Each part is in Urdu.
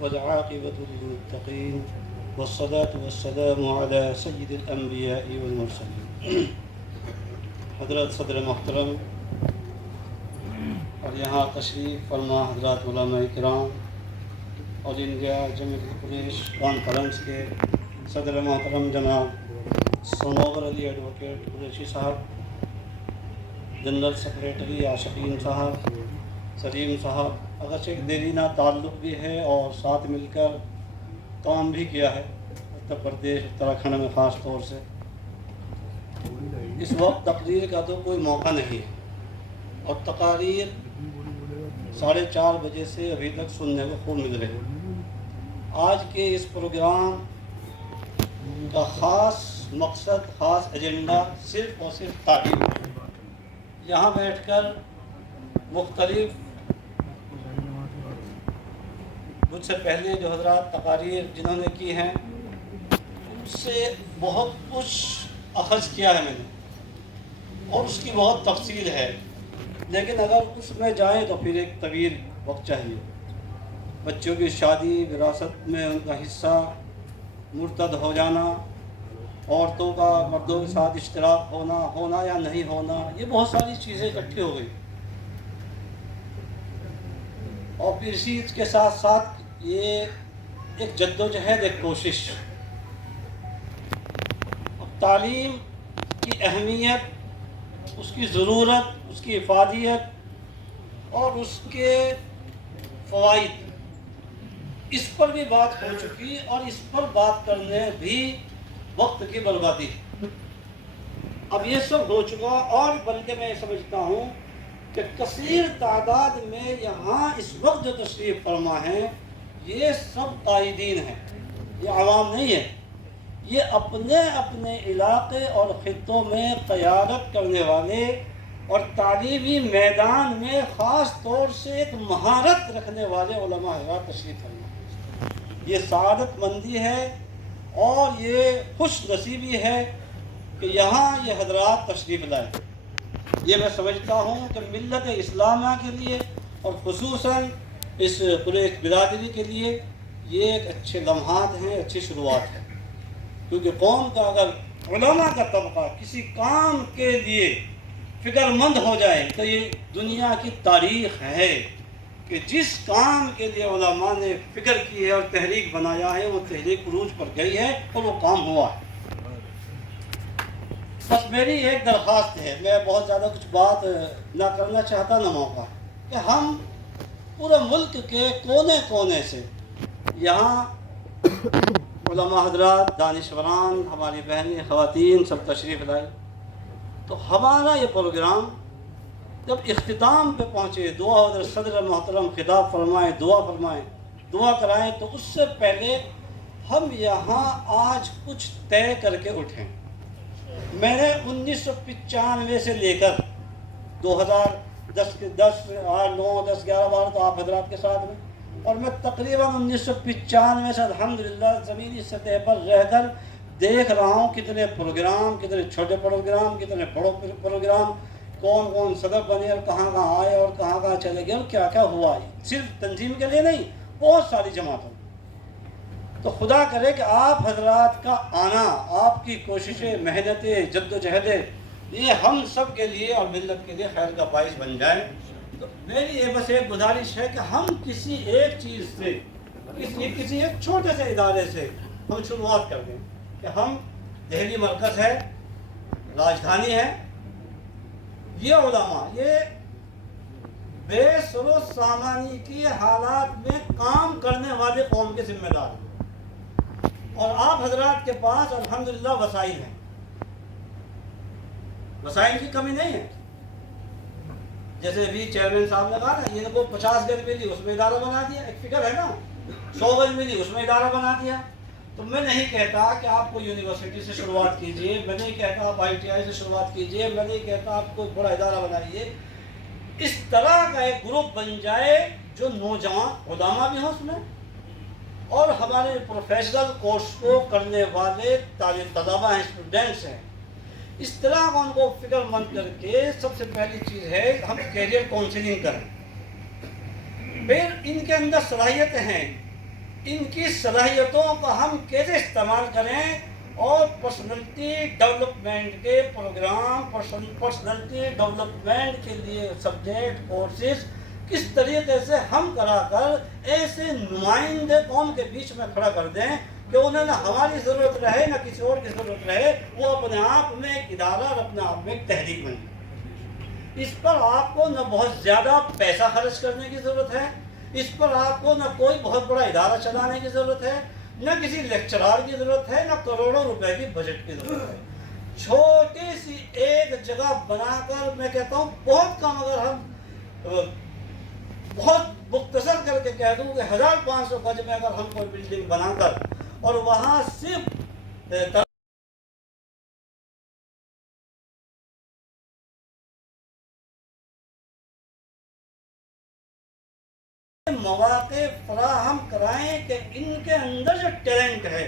والعاقبة للمتقين والصلاة والسلام على سيد الأنبياء والمرسلين. حضرت صدر محترم اور یہاں تشریف فرما حضرات علماء کرام اور انڈیا جمعیت پولیس کانفرنس کے صدر محترم جناب سنوور علی ایڈوکیٹ قریشی صاحب، جنرل سیکریٹری عاشقین صاحب، سلیم صاحب، اگرچہ ایک دیرینہ تعلق بھی ہے اور ساتھ مل کر کام بھی کیا ہے اتر پردیش اتراکھنڈ میں خاص طور سے. اس وقت تقریر کا تو کوئی موقع نہیں ہے اور تقاریر 4:30 بجے سے ابھی تک سننے کو خوب مل رہے. آج کے اس پروگرام کا خاص مقصد، خاص ایجنڈا صرف اور صرف تعلیم. یہاں بیٹھ کر مختلف مجھ سے پہلے جو حضرات تقاریر جنہوں نے کی ہیں اس سے بہت کچھ اخذ کیا ہے میں نے، اور اس کی بہت تفصیل ہے، لیکن اگر اس میں جائیں تو پھر ایک طویل وقت چاہیے. بچوں کی شادی، وراثت میں ان کا حصہ، مرتد ہو جانا، عورتوں کا مردوں کے ساتھ اشتراک ہونا یا نہیں ہونا، یہ بہت ساری چیزیں اکٹھی ہو گئی. اور پھر اسی کے ساتھ ساتھ یہ ایک جدوجہد، ایک کوشش. تعلیم کی اہمیت، اس کی ضرورت، اس کی افادیت اور اس کے فوائد، اس پر بھی بات ہو چکی اور اس پر بات کرنے بھی وقت کی بربادی. اب یہ سب ہو چکا، اور بلکہ میں سمجھتا ہوں کہ کثیر تعداد میں یہاں اس وقت جو تشریف فرما ہیں یہ سب قائدین ہیں، یہ عوام نہیں ہے، یہ اپنے اپنے علاقے اور خطوں میں قیادت کرنے والے اور تعلیمی میدان میں خاص طور سے ایک مہارت رکھنے والے علماء حضرات تشریف فرما. یہ سعادت مندی ہے اور یہ خوش نصیبی ہے کہ یہاں یہ حضرات تشریف لائے. یہ میں سمجھتا ہوں کہ ملت اسلامیہ کے لیے اور خصوصاً اس قریش برادری کے لیے یہ ایک اچھے لمحات ہیں، اچھی شروعات ہے. کیونکہ قوم کا اگر علماء کا طبقہ کسی کام کے لیے فکر مند ہو جائے تو یہ دنیا کی تاریخ ہے کہ جس کام کے لیے علماء نے فکر کی ہے اور تحریک بنایا ہے وہ تحریک عروج پر گئی ہے اور وہ کام ہوا ہے. بس میری ایک درخواست ہے، میں بہت زیادہ کچھ بات نہ کرنا چاہتا نہ موقع، کہ ہم پورے ملک کے کونے کونے سے یہاں علماء حضرات، دانشوران، ہماری بہنیں، خواتین سب تشریف لائے. تو ہمارا یہ پروگرام جب اختتام پہ پہنچے، دعا حضرت صدر محترم خطاب فرمائیں، دعا فرمائیں، دعا کرائیں، تو اس سے پہلے ہم یہاں آج کچھ طے کر کے اٹھیں. میں نے 1995 سے لے کر 2010 کے 10 8 9 10 11 12 تو آپ حضرات کے ساتھ میں، اور میں تقریباً 1995 سے الحمدللہ زمینی سطح پر رہ کر دیکھ رہا ہوں کتنے پروگرام، کتنے چھوٹے پروگرام، کتنے بڑے پروگرام، کون کون صدر بنے اور کہاں کہاں آئے اور کہاں کہاں چلے گئے اور کیا کیا ہوا. صرف تنظیم کے لیے نہیں، بہت ساری جماعتوں. تو خدا کرے کہ آپ حضرات کا آنا، آپ کی کوششیں، محنتیں، جد و جہدیں، یہ ہم سب کے لیے اور ملت کے لیے خیر کا باعث بن جائے. تو میری یہ بس ایک گزارش ہے کہ ہم کسی ایک چیز سے، کسی ایک چھوٹے سے ادارے سے ہم شروعات کر دیں کہ ہم دہلی مرکز ہے، راجدھانی ہے، یہ علماء، یہ بے سر و سامانی کی حالات میں کام کرنے والے قوم کے ذمہ دار ہیں. اور آپ حضرات کے پاس الحمدللہ وسائل ہیں، وسائل کی کمی نہیں ہے. جیسے ابھی چیئرمین صاحب نے کہا نا، یہ کو 50 گز ملی اس میں ادارہ بنا دیا، ایک فکر ہے نا، 100 گز ملی اس میں ادارہ بنا دیا. تو میں نہیں کہتا کہ آپ کو یونیورسٹی سے شروعات کیجئے، میں نہیں کہتا آپ ITI سے شروعات کیجئے، میں نہیں کہتا آپ کو بڑا ادارہ بنائیے. اس طرح کا ایک گروپ بن جائے جو نوجوان علماء بھی ہوں اس میں، اور ہمارے پروفیشنل کورس کو کرنے والے طلباء ہیں، اسٹوڈنٹس ہیں. اس طرح ان کو فکر مند کر کے سب سے پہلی چیز ہے ہم کیریئر کاؤنسلنگ کریں. پھر ان کے اندر صلاحیتیں ہیں، ان کی صلاحیتوں کو ہم کیسے استعمال کریں اور پرسنالٹی ڈیولپمنٹ کے پروگرام، پرسنالٹی ڈیولپمنٹ کے لیے سبجیکٹ کورسز کس طریقے سے ہم کرا کر ایسے نمائندے قوم کے بیچ میں کھڑا کر دیں کہ انہیں نہ ہماری ضرورت رہے نہ کسی اور کی ضرورت رہے، وہ اپنے آپ میں ایک ادارہ اور اپنے آپ میں ایک تحریک بنے۔ اس پر آپ کو نہ بہت زیادہ پیسہ خرچ کرنے کی ضرورت ہے، اس پر آپ کو نہ کوئی بہت بڑا ادارہ چلانے کی ضرورت ہے، نہ کسی لیکچرار کی ضرورت ہے، نہ کروڑوں روپے کی بجٹ کی ضرورت ہے۔ چھوٹی سی ایک جگہ بنا کر میں کہتا ہوں بہت کم، اگر ہم بہت مختصر کر کے کہہ دوں کہ 1500 گز میں اگر ہم کوئی بلڈنگ بنا کر اور وہاں صرف مواقع فراہم کرائیں کہ ان کے اندر جو ٹیلنٹ ہے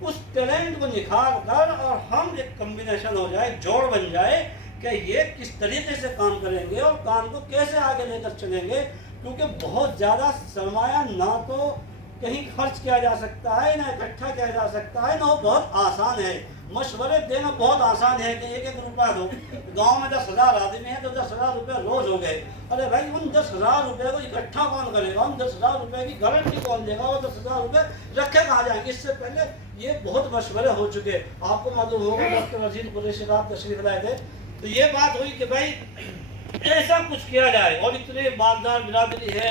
اس ٹیلنٹ کو نکھار کر اور ہم ایک کمبینیشن ہو جائے، جوڑ بن جائے کہ یہ کس طریقے سے کام کریں گے اور کام کو کیسے آگے لے کر چلیں گے، کیونکہ بہت زیادہ سرمایہ نہ تو کہیں خرچ کیا جا سکتا ہے، نہ اکٹھا کیا جا سکتا ہے، نہ وہ بہت آسان ہے۔ مشورے دینا بہت آسان ہے کہ 1 روپیہ دو، گاؤں میں 10,000 آدمی ہیں تو 10,000 روپے روز ہو گئے، ارے بھائی ان 10,000 روپے کو اکٹھا کون کرے گا، ان 10,000 روپے کی گارنٹی کون دے گا، وہ 10,000 روپے رکھے کہاں جائیں گے۔ اس سے پہلے یہ بہت مشورے ہو چکے، آپ کو معلوم ہوگا ڈاکٹر عزیز قریشی صاحب تشریف لائے تھے تو یہ بات ہوئی کہ بھائی ایسا کچھ کیا جائے، اور اتنے مالدار برادری ہے،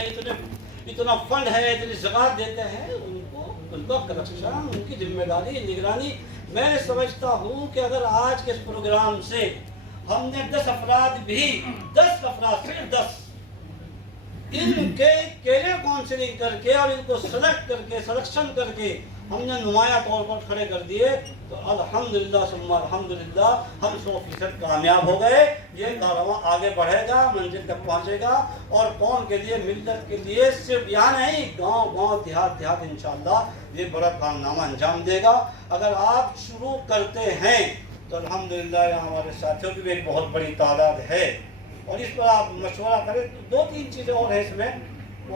اتنا فنڈ ہے، اتنی زکوٰۃ دیتے ہیں، ان کو کلیکشن، ان کی ذمہ داری، نگرانی۔ میں سمجھتا ہوں کہ اگر آج کے اس پروگرام سے ہم نے 10 افراد بھی، 10 افراد صرف 10 ان کے کیریئر کاؤنسلنگ کر کے اور ان کو سلیکٹ کر کے، سلیکشن کر کے ہم نے نمایاں طور پر کھڑے کر دیے تو الحمدللہ ثم الحمدللہ ہم 100% کامیاب ہو گئے۔ یہ کارواں آگے بڑھے گا، منزل تک پہنچے گا، اور قوم کے لیے، ملت کے لیے، صرف یہاں نہیں، گاؤں گاؤں، دیہات دیہات انشاءاللہ یہ بڑا کارنامہ انجام دے گا۔ اگر آپ شروع کرتے ہیں تو الحمدللہ یہاں ہمارے ساتھیوں کی بھی ایک بہت بڑی تعداد ہے، اور اس پر آپ مشورہ کریں تو 2-3 چیزیں اور ہیں اس میں،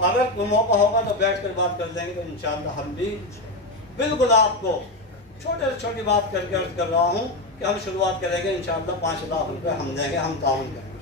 اگر کوئی موقع ہوگا تو بیٹھ کر بات کر لیں گے تو انشاءاللہ ہم بھی بالکل آپ کو چھوٹے سے چھوٹی بات کر کے عرض کر رہا ہوں کہ ہم شروعات کریں گے انشاءاللہ 5 لاکھ روپے ہم دیں گے، ہم تعاون کریں گے۔